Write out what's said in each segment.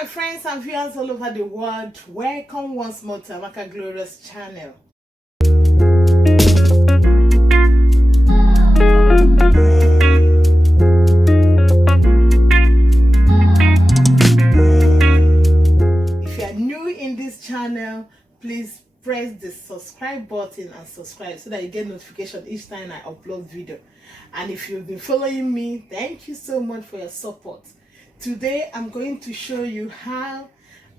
my friends and viewers all over the world, welcome once more to Amaka Glorious channel. If you are new in this channel, please press the subscribe button and subscribe so that you get notification each time I upload video. And if you've been following me, thank you so much for your support. Today I'm going to show you how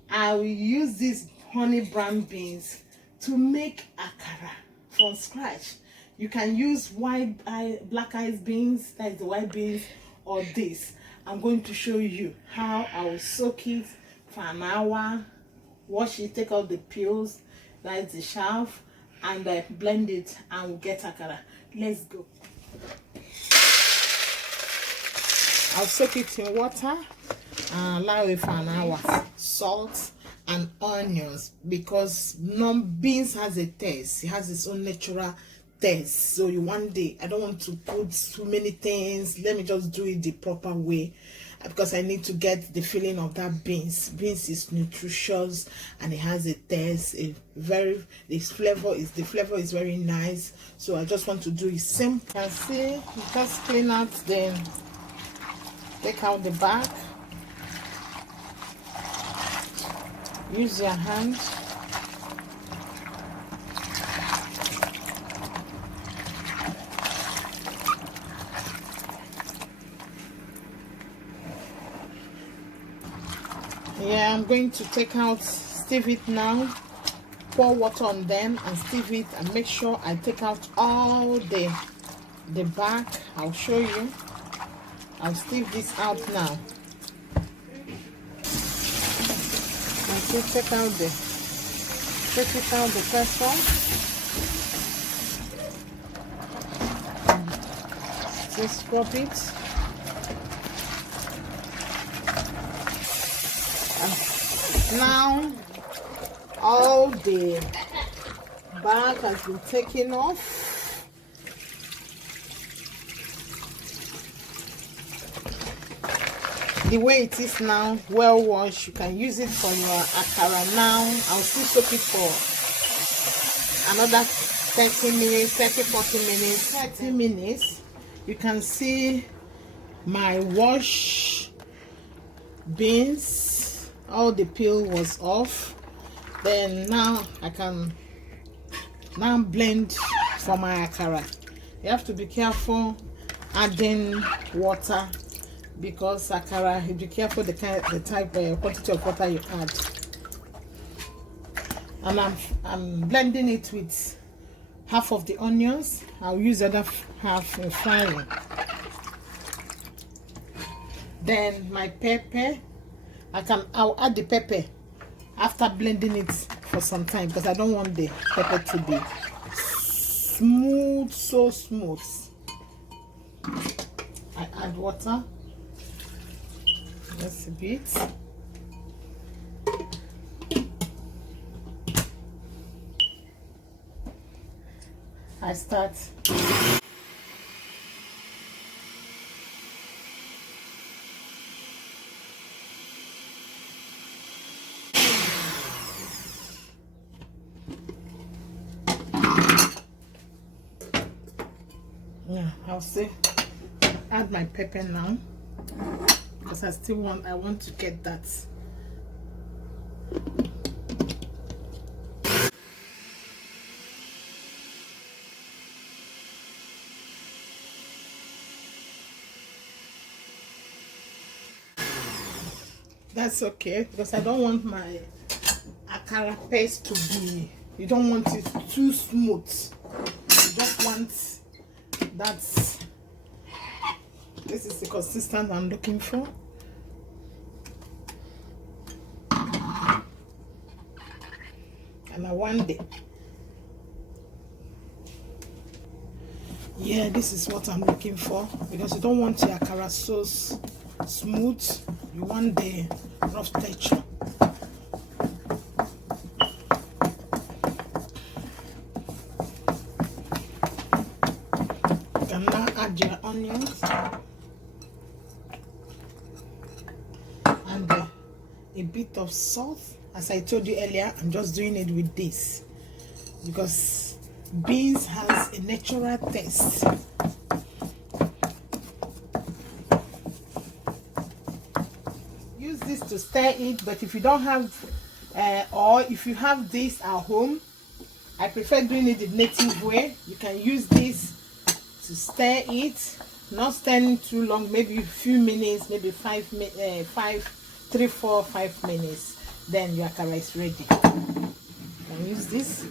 I will use these honey brown beans to make akara from scratch. You can use black eyes beans, that is the white beans, or this. I'm going to show you how I will soak it for an hour, wash it, take out the peels, that is the chaff, and blend it and we'll get akara. Let's go. I'll soak it in water and allow it for an hour. Salt and onions, because beans has a taste. It has its own natural taste. So I don't want to put too many things. Let me just do it the proper way, because I need to get the feeling of that beans. Beans is nutritious and it has a taste. The flavor is very nice. So I just want to do it simple. You can see, you just clean out, then take out the back. Use your hand. Yeah, I'm going to take out, sieve it now, pour water on them and sieve it, and make sure I take out all the back. I'll show you. I'll sieve this out now. Okay, take it out the first one. Just scrub it. And now all the bark has been taken off. The way it is now, well washed, you can use it for your akara now. I'll still soak it for another 30 minutes. You can see my wash beans, all the peel was off. Then now I can blend for my akara. You have to be careful adding water, because akara, be careful the quantity of water you add. And I'm blending it with half of the onions. I'll use the other half in frying. Then my pepper, I'll add the pepper after blending it for some time, because I don't want the pepper to be smooth, so smooth. I add water. Just a bit. I start. Yeah, I'll say add my pepper now, because I want to get that. That's okay, because I don't want my akara paste to be, you don't want it too smooth. You just want this is the consistency I'm looking for. And I want it. Yeah, this is what I'm looking for, because you don't want your akara so smooth. You want the rough texture. You can now add your onions and a bit of salt. As I told you earlier, I'm just doing it with this because beans has a natural taste. Use this to stir it, but if you don't have or if you have this at home, I prefer doing it the native way. You can use this to stir it, not stirring too long, maybe a few minutes, maybe 5 minutes. Then your akara is ready. You can use this.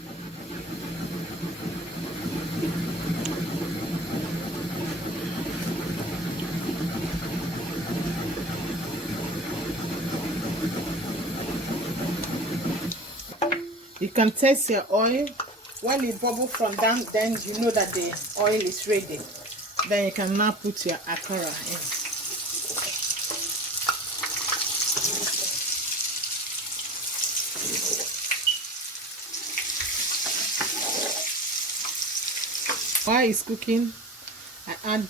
You can taste your oil. When it bubbles from down, then you know that the oil is ready. Then you can now put your akara in. While it's cooking, I add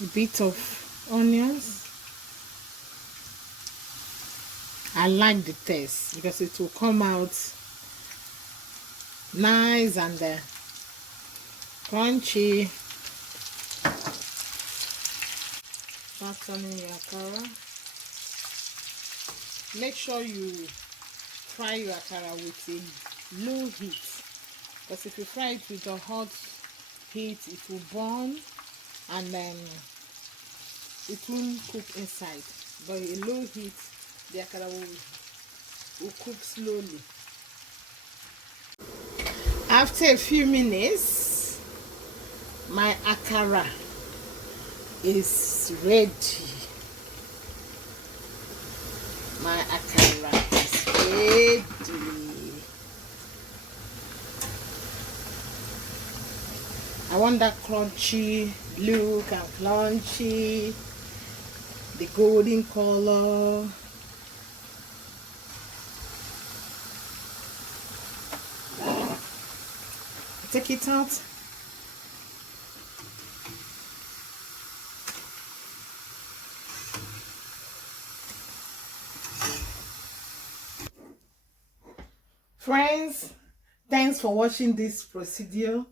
a bit of onions. I like the taste because it will come out nice and crunchy. Start turning your akara. Make sure you fry your akara with a low heat, because if you fry it with a hot heat, it will burn and then it won't cook inside. But a low heat, the akara will cook slowly. After a few minutes, my akara is ready. My akara is ready. I want that crunchy look and crunchy, the golden color. Take it out. Friends, thanks for watching this procedure.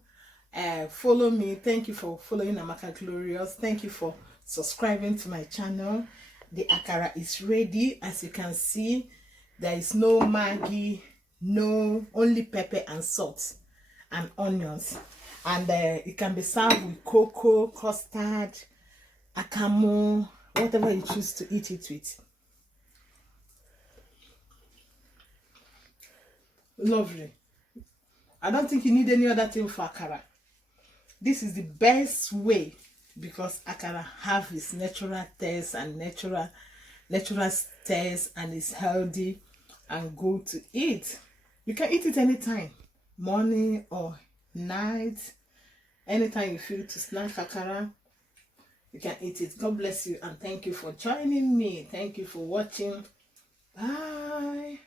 Follow me. Thank you for following Amaka Glorious. Thank you for subscribing to my channel. The akara is ready. As you can see, there is no Maggi, no, only pepper and salt and onions, and it can be served with cocoa, custard, akamu, whatever you choose to eat it with. Lovely. I don't think you need any other thing for akara. This is the best way because akara have its natural taste and natural taste, and it's healthy and good to eat. You can eat it anytime, morning or night, anytime you feel to snack akara, you can eat it. God bless you and thank you for joining me. Thank you for watching. Bye.